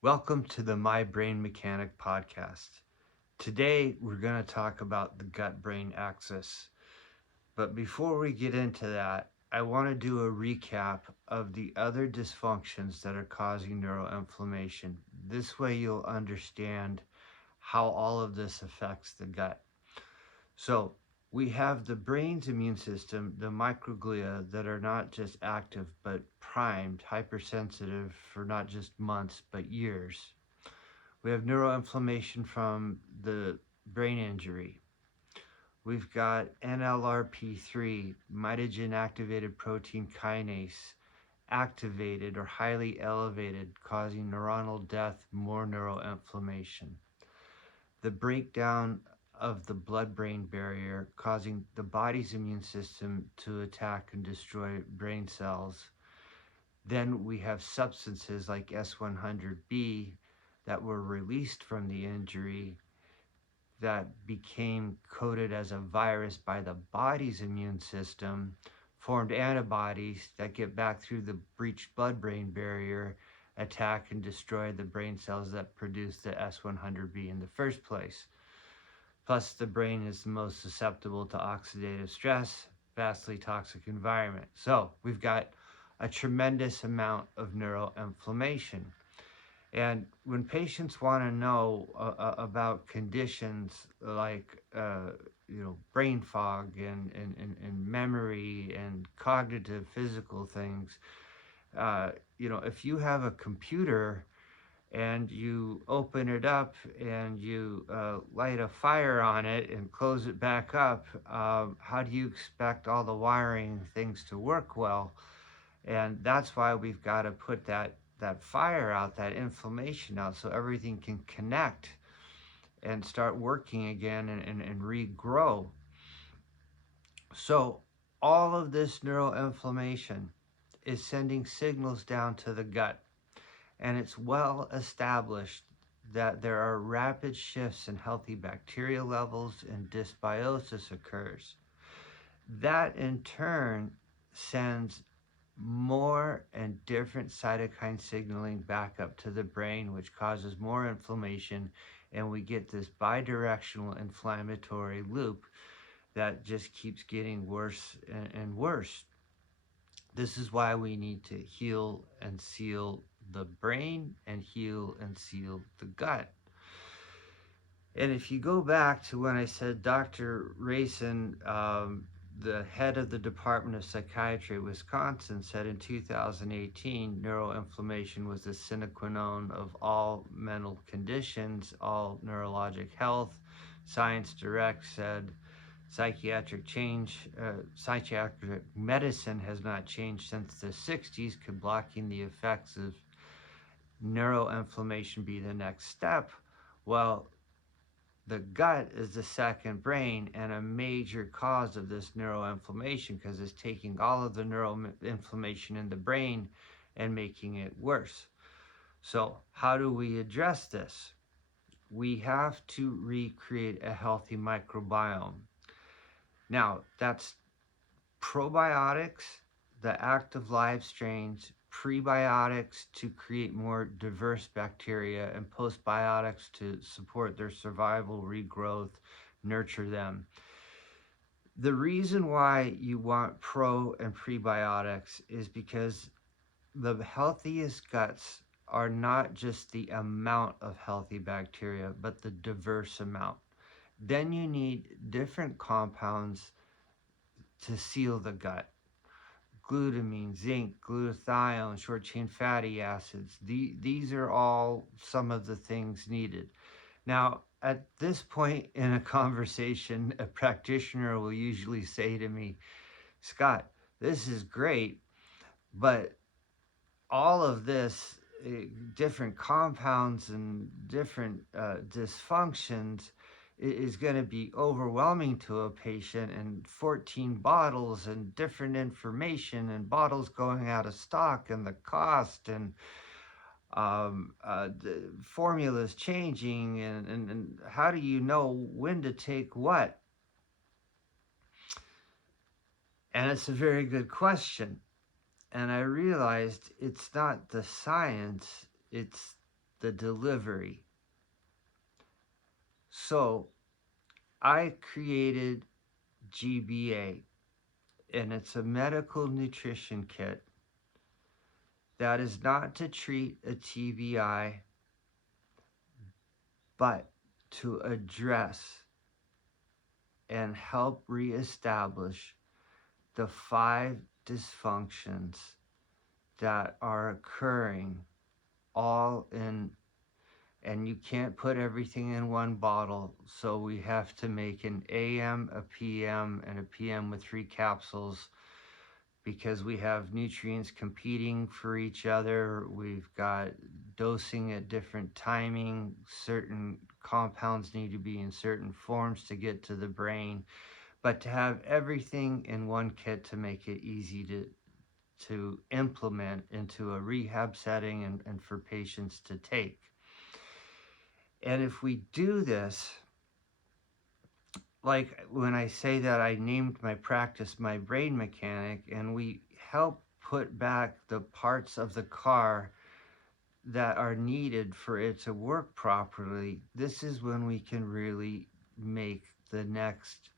Welcome to the My Brain Mechanic podcast. Today we're going to talk about the gut brain axis. But before we get into that, I want to do a recap of the other dysfunctions that are causing neuroinflammation. This way you'll understand how all of this affects the gut. So, we have the brain's immune system, the microglia that are not just active but primed, hypersensitive for not just months but years. We have neuroinflammation from the brain injury. We've got NLRP3, mitogen activated protein kinase, activated or highly elevated, causing neuronal death, more neuroinflammation. The breakdown of the blood-brain barrier, causing the body's immune system to attack and destroy brain cells. Then we have substances like S100B that were released from the injury that became coded as a virus by the body's immune system, formed antibodies that get back through the breached blood-brain barrier, attack and destroy the brain cells that produce the S100B in the first place. Plus, the brain is the most susceptible to oxidative stress, vastly toxic environment. So we've got a tremendous amount of neuroinflammation. And when patients want to know about conditions like, brain fog and memory and cognitive physical things, if you have a computer and you open it up and you light a fire on it and close it back up, how do you expect all the wiring things to work well? And that's why we've got to put that fire out, that inflammation out, so everything can connect and start working again and regrow. So all of this neuroinflammation is sending signals down to the gut. And it's well established that there are rapid shifts in healthy bacterial levels and dysbiosis occurs. That in turn sends more and different cytokine signaling back up to the brain, which causes more inflammation, and we get this bidirectional inflammatory loop that just keeps getting worse and worse. This is why we need to heal and seal the brain and heal and seal the gut. And if you go back to when I said Dr. Rayson, the head of the Department of Psychiatry at Wisconsin, said in 2018 neuroinflammation was the sine qua non of all mental conditions, all neurologic health. Science Direct said psychiatric medicine has not changed since the 60s. Could blocking the effects of neuroinflammation be the next step? Well, the gut is the second brain and a major cause of this neuroinflammation because it's taking all of the neuroinflammation in the brain and making it worse. So how do we address this? We have to recreate a healthy microbiome. Now, that's probiotics, the active live strains, prebiotics to create more diverse bacteria, and postbiotics to support their survival, regrowth, nurture them. The reason why you want pro and prebiotics is because the healthiest guts are not just the amount of healthy bacteria, but the diverse amount. Then you need different compounds to seal the gut. Glutamine, zinc, glutathione, short-chain fatty acids. These are all some of the things needed. Now, at this point in a conversation, a practitioner will usually say to me, Scott, this is great, but all of this, different compounds and different dysfunctions, is going to be overwhelming to a patient, and 14 bottles and different information and bottles going out of stock and the cost and the formulas changing and how do you know when to take what? And it's a very good question. And I realized it's not the science, it's the delivery. So I created GBA, and it's a medical nutrition kit that is not to treat a TBI, but to address and help reestablish the 5 dysfunctions that are occurring all in, and you can't put everything in one bottle, so we have to make an AM, a PM, and a PM with 3 capsules because we have nutrients competing for each other. We've got dosing at different timing. Certain compounds need to be in certain forms to get to the brain. But to have everything in one kit to make it easy to implement into a rehab setting and for patients to take. And if we do this, like when I say that I named my practice my brain mechanic, and we help put back the parts of the car that are needed for it to work properly, this is when we can really make the next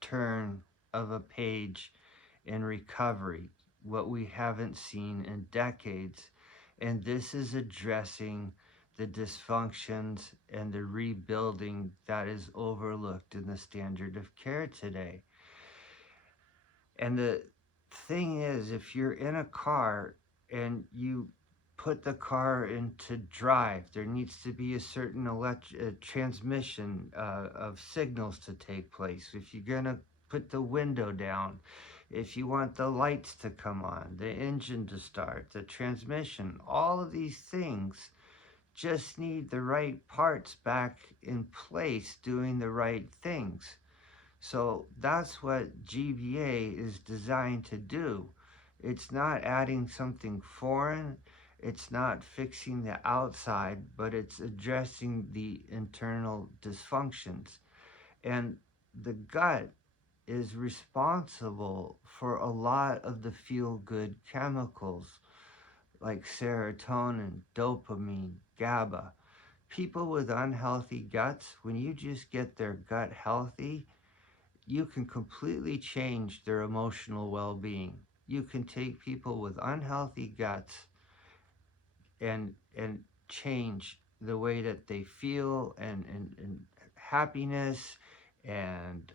turn of a page in recovery, what we haven't seen in decades. And this is addressing the dysfunctions and the rebuilding that is overlooked in the standard of care today. And the thing is, if you're in a car and you put the car into drive, there needs to be a certain transmission of signals to take place. If you're going to put the window down, if you want the lights to come on, the engine to start, the transmission, all of these things just need the right parts back in place doing the right things. So that's what GBA is designed to do. It's not adding something foreign, it's not fixing the outside, but it's addressing the internal dysfunctions. And the gut is responsible for a lot of the feel-good chemicals like serotonin, dopamine, GABA. People with unhealthy guts, when you just get their gut healthy, you can completely change their emotional well-being. You can take people with unhealthy guts and change the way that they feel and happiness and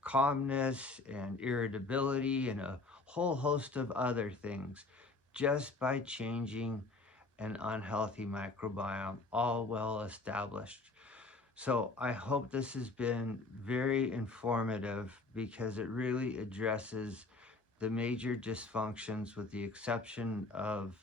calmness and irritability and a whole host of other things just by changing an unhealthy microbiome, all well established. So I hope this has been very informative because it really addresses the major dysfunctions with the exception of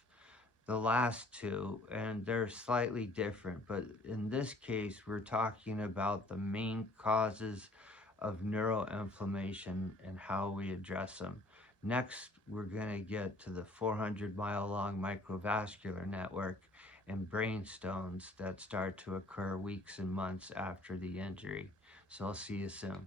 the last two, and they're slightly different. But in this case, we're talking about the main causes of neuroinflammation and how we address them. Next, we're going to get to the 400-mile-long microvascular network and brain stones that start to occur weeks and months after the injury. So I'll see you soon.